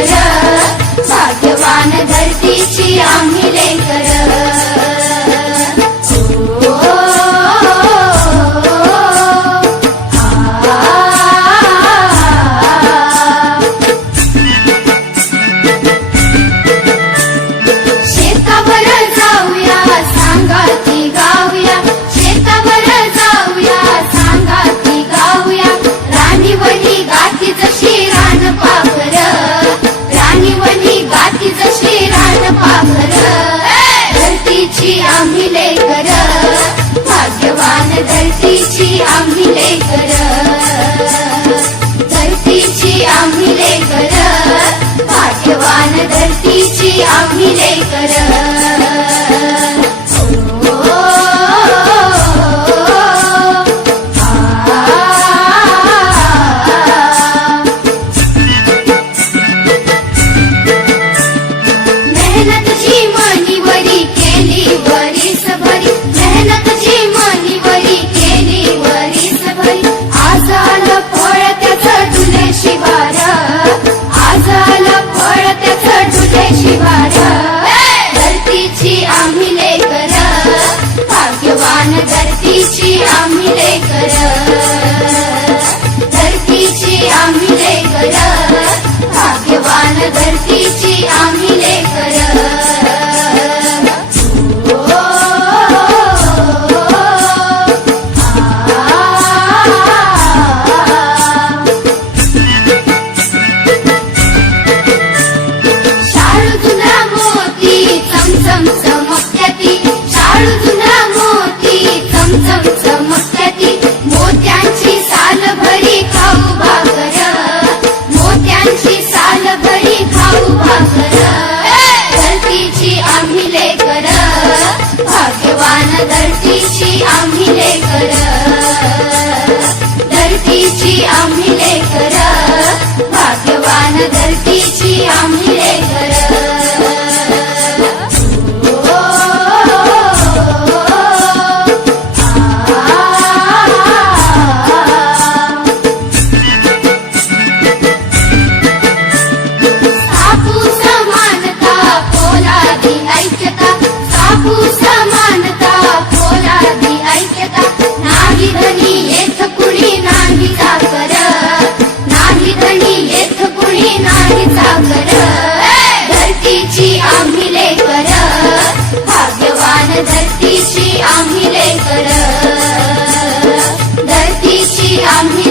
लेकर, भाग्यवान धरतीची आम्ही लेकर। आम्ही लेकर, भाग्यवान धरतीची आम्ही लेकर, धरतीची आम्ही लेकर, भाग्यवान धरतीची आम्ही लेकर। धरतीची आम्ही लेकर, धरतीची आम्ही लेकर, भाग्यवान धरतीची आम्ही लेकर। शाळू जुना मोती चमचम चमकत्याती, शाळू जुना चमचम चमकत्याती, मोत्यांची साल भरी खाऊ भाकर, मोत्यांची साल भरी खाऊ भाकर। धरतीची आम्ही लेकर, भाग्यवान धरतीची आम्ही लेकर, धरतीची आम्ही लेकर, भाग्यवान धरतीची आम्ही लेकर। समानता पोलादी ऐक्यता, नाही धनी येथ कुणी नाही चाकर, नाही धनी येथ कुणी नाही चाकर। धरतीची आम्ही लेकर, भाग्यवान धरतीची आम्ही लेकर, धरतीची आम्ही